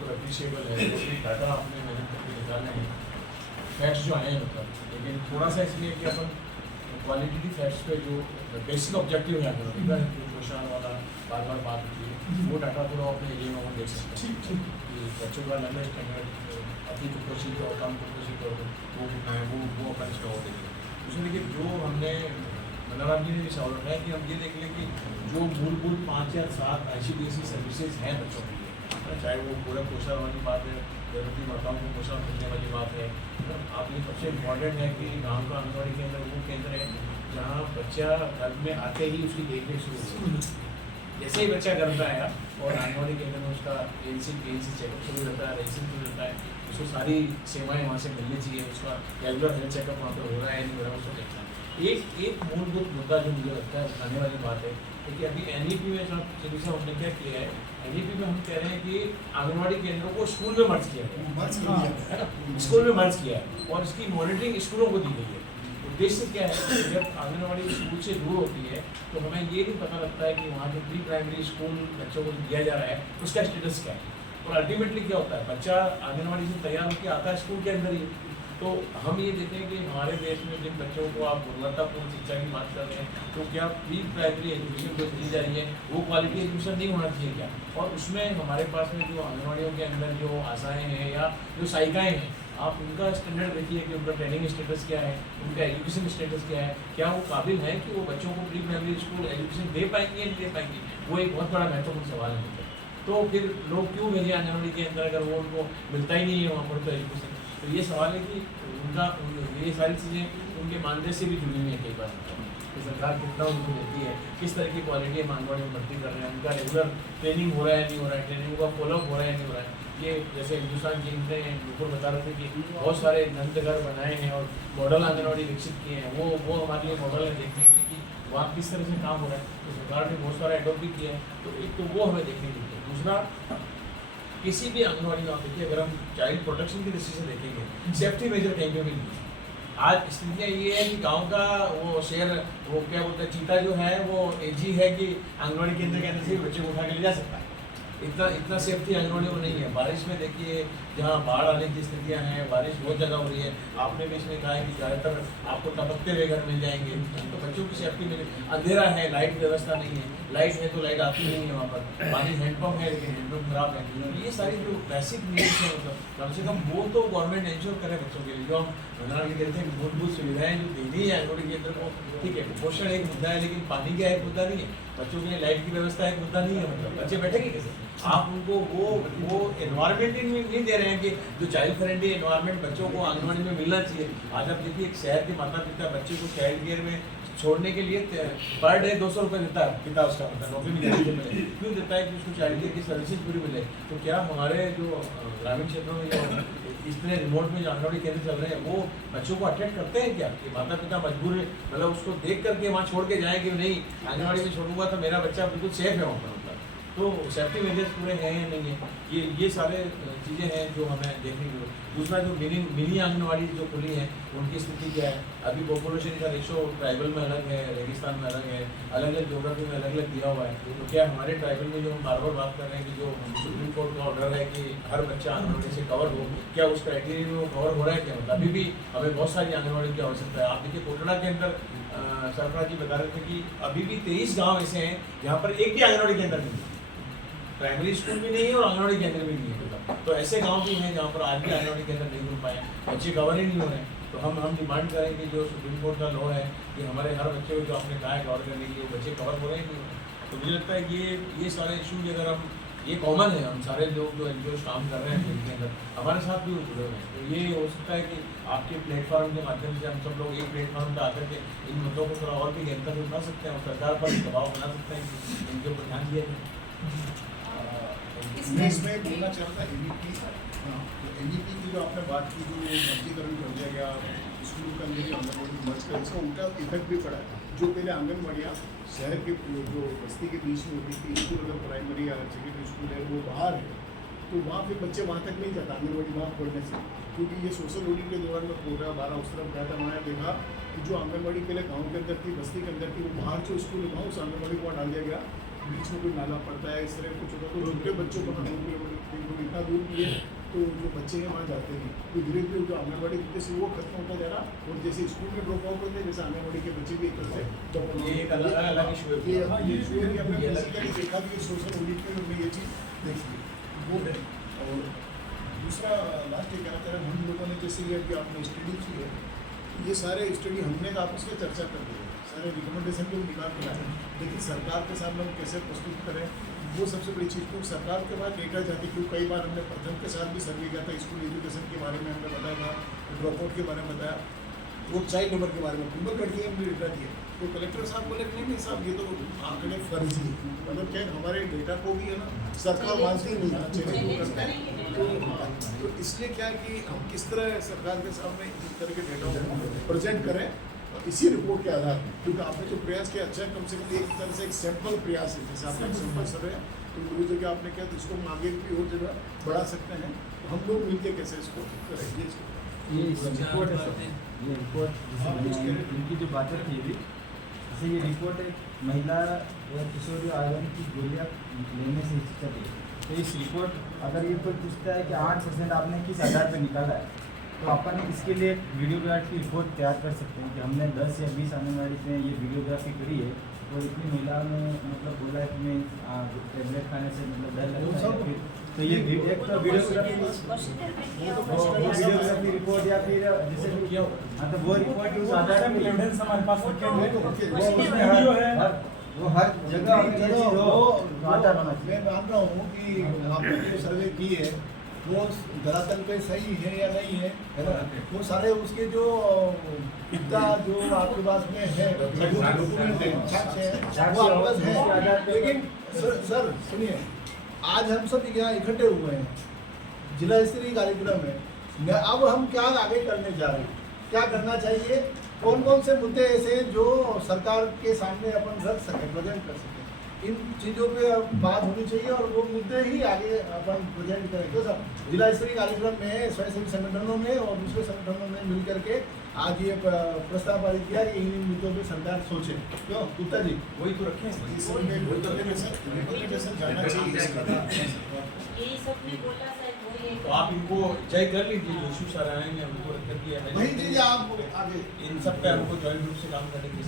तो अप्रिशिएबल है, जैसे डाटा आपने मेहनत करके निकाले हैं, फैक्ट्स जो आए हैं मतलब, लेकिन थोड़ा सा इसलिए कि अपन क्वालिटेटिव फैक्ट्स पे जो बेसिक ऑब्जेक्टिव है जो पोषण वाला बार बार बात होती है, वो डाटा थोड़ा अपने एरिया में देख सकते हैं कि बच्चों का लैंग्वेज स्टैंडर्ड अति कुपोषित और कम कुपोषित और वो कितना है, वो अपन इसका और देखेंगे। उसमें देखिए जो हमने मनोराम जी ने भी सवाल उठाया कि हम ये देख लें कि जो मूलभूत 5 या 7 ICDSE सर्विसेज हैं बच्चों के लिए, चाहे वो पूरा पोषण वाली बात है, गर्भवती माताओं को पोषण मिलने वाली बात है, आप ये सबसे इम्पॉर्टेंट है कि गांव का आंगनबाड़ी केंद्र वो केंद्र है जहाँ बच्चा घर में आते ही उसकी देखरेख शुरू हो, जैसे ही बच्चा घर में आया और आंगनबाड़ी केंद्र में उसका एनसी चेकअप शुरू रहता है, रजिस्ट्रेशन शुरू रहता है, उसको सारी सेवाएं वहाँ से मिलनी चाहिए, उसका रेगुलर हेल्थ चेकअप वहाँ पर हो रहा है नहीं हो रहा है उसको देखना है। एक मूलभूत मुद्दा जो मुझे लगता है उठाने वाली बात है कि अभी NEP में जो हमने क्या किया है, NEP में हम कह रहे हैं कि आंगनबाड़ी केंद्रों को स्कूल में मर्ज किया गया है ना, स्कूल में मर्ज किया है और इसकी मॉनिटरिंग स्कूलों को दी गई है। उद्देश्य क्या है कि जब आंगनबाड़ी स्कूल से दूर होती है तो हमें ये नहीं पता लगता है कि वहाँ जो प्री प्राइमरी स्कूल बच्चों को दिया जा रहा है उसका स्टेटस क्या है, और अल्टीमेटली क्या होता है, बच्चा आंगनबाड़ी से तैयार होकर आता है स्कूल के अंदर ही। तो हम ये देखते हैं कि हमारे देश में जिन बच्चों को आप गुणवत्तापूर्ण शिक्षा की बात कर रहे हैं तो क्या प्री प्राइमरी एजुकेशन जो दी जा रही है वो क्वालिटी एजुकेशन नहीं होना चाहिए क्या, और उसमें हमारे पास में जो आंगनबाड़ियों के अंदर जो आशाएं हैं या जो सहायिकाएँ हैं, आप उनका स्टैंडर्ड देखिए कि उनका ट्रेनिंग स्टेटस क्या है, उनका एजुकेशन स्टेटस क्या है, क्या वो काबिल है कि वो बच्चों को प्री प्राइमरी स्कूल एजुकेशन दे पाएंगे या नहीं दे पाएंगे, वो एक बहुत बड़ा महत्वपूर्ण सवाल है। तो फिर लोग क्यों भेजे आंगनबाड़ी के अंदर अगर वो उनको मिलता ही नहीं है वहाँ पर तो एजुकेशन। तो ये सवाल है कि उनका ये सारी चीज़ें उनके मानदेय से भी जुड़ी हुई है कई बार कि सरकार कितना उनको देती है, किस तरह की क्वालिटी हम आंगनबाड़ी में भर्ती कर रहे हैं, उनका रेगुलर ट्रेनिंग हो रहा है नहीं हो रहा है, ट्रेनिंग का फॉलोअप हो रहा है नहीं हो रहा है। ये जैसे हिंदुस्तान गेम्स ने ऊपर बता रहे थे कि बहुत सारे नंदघर बनाए हैं और मॉडल आंगनबाड़ी विकसित किए हैं, वो हमारे लिए मॉडल है देखने के कि वहाँ किस तरह से काम हो रहा है। तो सरकार ने बहुत सारा एडोप्ट भी किया है, तो एक तो वो हमें देखने के लिए। दूसरा, किसी भी आंगनबाड़ी में आप देखिए, अगर हम चाइल्ड प्रोटेक्शन की दृष्टि से देखेंगे, सेफ्टी मेजर कहीं पे भी नहीं है। आज स्थितियाँ ये है कि गांव का वो शेर, वो क्या बोलते हैं, चीता जो है वो एजी है कि आंगनबाड़ी केंद्र के अंदर से बच्चे को उठा के ले जा सकता है। इतना सेफ्टी आंगनबाड़ी में नहीं है। बारिश में देखिए जहाँ बाढ़ आने की स्थितियाँ हैं, बारिश बहुत ज़्यादा हो रही है, आपने भी इसमें कहा है कि ज़्यादातर आपको टपकते हुए घर मिल जाएंगे, तो बच्चों की सेफ्टी मिले। अंधेरा है, लाइट व्यवस्था नहीं है, लाइट है तो लाइट आती नहीं है वहाँ पर, पानी हैंडपम्प है लेकिन हैंडपम्प खराब है। ये सारी जो बेसिक नीड्स है, मतलब कम से कम वो तो गवर्नमेंट इंश्योर करे बच्चों के लिए। जो हम मनोरंजन कहते हैं मूलभूत सुविधाएं जो देनी है आंगनबाड़ी केंद्र को, ठीक है, पोषण एक मुद्दा है, लेकिन पानी का एक मुद्दा नहीं है, बच्चों के लिए लाइट की व्यवस्था एक मुद्दा नहीं है। मतलब बच्चे बैठेंगे कैसे? आप उनको वो एनवायरमेंट नहीं दे रहे हैं कि जो चाइल्ड फ्रेंडली एनवायरमेंट बच्चों को आंगनबाड़ी में मिलना चाहिए। आज आप देखिए, एक शहर के माता पिता बच्चे को चाइल्ड केयर में छोड़ने के लिए पर डे 200 रुपये देता है पिता, उसका मतलब नौकरी में जाने से मिले क्यों देता है कि उसको चाइल्ड केयर की सर्विसेज पूरी मिले। तो क्या हमारे जो ग्रामीण क्षेत्रों में जो इतने रिमोट में जो आंगनबाड़ी केंद्र चल रहे हैं वो बच्चों को अटेंड करते हैं क्या? कि माता पिता मजबूर है, मतलब उसको देख करके वहाँ छोड़ के जाए कि नहीं आंगनबाड़ी में छोड़ूंगा तो मेरा बच्चा बिल्कुल सेफ है वहाँ पर, तो सेफ्टी मेजर्स पूरे हैं या नहीं है, ये सारे चीज़ें हैं जो हमें देखने की। दूसरा, जो मिनी आंगनबाड़ी जो खुली है उनकी स्थिति क्या है? अभी पॉपुलेशन का रेशो ट्राइबल में अलग है, रेगिस्तान में अलग है, अलग अलग ज्योग्राफी में अलग अलग दिया हुआ है। तो क्या हमारे ट्राइबल में जो हम बार बार बात कर रहे हैं कि जो सुप्रीम कोर्ट का ऑर्डर है कि हर बच्चा आंगनबाड़ी से कवर हो, क्या उस क्राइटेरिया में वो कवर हो रहा है क्या? मतलब अभी भी हमें बहुत सारी आंगनबाड़ी की आवश्यकता है। आप देखिए, कोटड़ा के अंदर सरफराज जी बता रहे थे कि अभी भी 23 गाँव ऐसे हैं जहाँ पर एक भी आंगनबाड़ी केंद्र नहीं है, प्राइमरी स्कूल भी नहीं है और आंगनबाड़ी केंद्र भी नहीं है। तो ऐसे गांव भी हैं जहाँ पर आज भी आंगनबाड़ी केंद्र नहीं मिल पाए, बच्चे कवर ही नहीं हो रहे हैं। तो हम डिमांड करें कि जो सुप्रीम कोर्ट का लॉ है कि हमारे हर बच्चे को जो आपने कहा है कवर करने के लिए, बच्चे कवर हो रहे हैं नहीं हो रहे। तो मुझे लगता है ये सारे इशूज अगर हम, ये कॉमन है, हम सारे लोग जो NGOs काम कर रहे हैं उनके अंदर हमारे साथ भी जुड़े हुए हैं। तो ये हो सकता है कि आपके प्लेटफॉर्म के माध्यम से हम सब लोग एक प्लेटफॉर्म पर आकर के इन मुद्दों को थोड़ा और भी गहनता से उठा सकते हैं और सरकार पर दबाव बना सकते हैं कि इनके ऊपर ध्यान दिया जाए। मैं इसमें बोलना चाहता NEP, NEP की जो आपने बात की, जो मर्जीकरण कर दिया गया स्कूल के अंदर आंगनबाड़ी मर्ज कर, इसका उल्टा इफेक्ट भी पड़ा है। जो पहले आंगनबाड़ियाँ शहर के जो बस्ती के बीच में होती थी, स्कूल अगर प्राइमरी या सेकेंडरी स्कूल है वो बाहर है, तो वहाँ फिर बच्चे वहाँ तक नहीं जाता आंगनबाड़ी वहाँ पढ़ने से, क्योंकि ये सोशल ऑडिट के दौरान में 14-12 उस तरफ गया था, मैंने देखा कि जो आंगनबाड़ी पहले गाँव के अंदर थी, बस्ती के अंदर थी, वो बाहर जो स्कूल है वहाँ उस आंगनबाड़ी को डाल दिया गया, बीच में कोई नाला पड़ता है, इस तरह कुछ होता है, तो उनके बच्चों को 2 किलोमीटर 3 किलोमीटर इतना दूर भी है तो जो बच्चे हैं वहाँ जाते नहीं, तो धीरे धीरे जो आंगनबाड़ी जैसे वो खत्म होता जा रहा और जैसे स्कूल में ड्रॉप आउट होते हैं वैसे आंगनबाड़ी के बच्चे भी एक तरह से ये एक अलग इशू है। ये इशू है कि हमने बेसिकली देखा भी सोशल ऑडिट में हमने ये चीज़ देखी वो है। और दूसरा लास्ट ये कहना चाह रहा हूँ, हम लोगों ने जैसे ये अभी आपने स्टडी की है, ये सारे स्टडी हमने आपस में चर्चा कर दी है, सारे रिकमेंडेशन भी निकाल के लाए, लेकिन सरकार के सामने हम कैसे प्रस्तुत करें वो सबसे बड़ी चीज़। क्योंकि सरकार के पास डेटा जाती, क्योंकि कई बार हमने प्रथम के साथ भी सर्वे किया था, स्कूल एजुकेशन के बारे में हमने बताया था, ड्रॉप आउट के बारे में बताया, वो चाइल्ड लेबर के बारे में पूरा करके हमने डेटा दिए। तो कलेक्टर साहब बोले कि नहीं साहब ये तो आंकड़े फर्जी, मतलब क्या हमारे डेटा को भी है ना सरकार मानती नहीं है, चेक वो करते हैं। तो इसलिए क्या है कि हम किस तरह सरकार के सामने इस तरह के डेटा को प्रेजेंट करें इसी रिपोर्ट के आधार पर, क्योंकि आपने जो प्रयास किया अच्छा है, कम से कम एक तरह से एक सैंपल प्रयास है, जैसे आपने सैंपल सर्वे है तो दो जगह आपने किया, तो इसको हम आगे भी और जगह बढ़ा सकते हैं। तो हम लोग मिलकर कैसे इसको करेंगे इसको ये रिपोर्ट है सर, ये रिपोर्ट इनकी जो बातें थी अभी, जैसे ये रिपोर्ट है महिला या किशोरी आयरन की गोलियां लेने से हिचकती है। तो इस रिपोर्ट अगर ये कोई पूछता है कि 8% आपने किस आधार पर निकाला है, तो अपन इसके लिए वीडियोग्राफी की रिपोर्ट तैयार कर सकते हैं कि हमने 10 या 20 आंगनबाड़ी में ये वीडियोग्राफी करी है और इतनी महिलाओं ने मतलब बोला है कि मैं टेबलेट खाने से मतलब डर लगता है, फिर तो ये एक तो वीडियोग्राफी रिपोर्ट या फिर जैसे किया हाँ तो वो रिपोर्ट उस आधार पर एविडेंस हमारे पास रखे हुए वो वो हर जगह आधार होना चाहिए। मैं मान रहा हूँ कि आपने जो सर्वे की है वो धरातल पे सही है या नहीं है ना, वो सारे उसके जो इतना जो आपके पास में है डॉक्यूमेंट है, साक्ष्य है, वो आपके पास है। लेकिन सर सुनिए, आज हम सब यहाँ इकट्ठे हुए हैं, जिला स्तरीय कार्यक्रम है, अब हम क्या आगे करने जा रहे हैं, क्या करना चाहिए, कौन कौन से मुद्दे ऐसे हैं जो सरकार के सामने अपन रख सकें, प्रेजेंट कर सकें, इन चीज़ों पे बात होनी चाहिए और वो मुद्दे ही आगे अपन प्रेजेंट करें। तो सर जिला स्तरीय कार्यक्रम में स्वयंसेवी संगठनों में और दूसरे संगठनों में मिल करके आज ये प्रस्ताव पारित किया कि इन मुद्दों पे सरकार सोचे। क्यों गुप्ता जी वही तो रखे तो आप इनको जय कर लीजिए, जो इशू सर आएंगे उनको रख कर दिया है, वही चीज़ आप आगे इन सब पे हमको जॉइंट रूप से काम करने की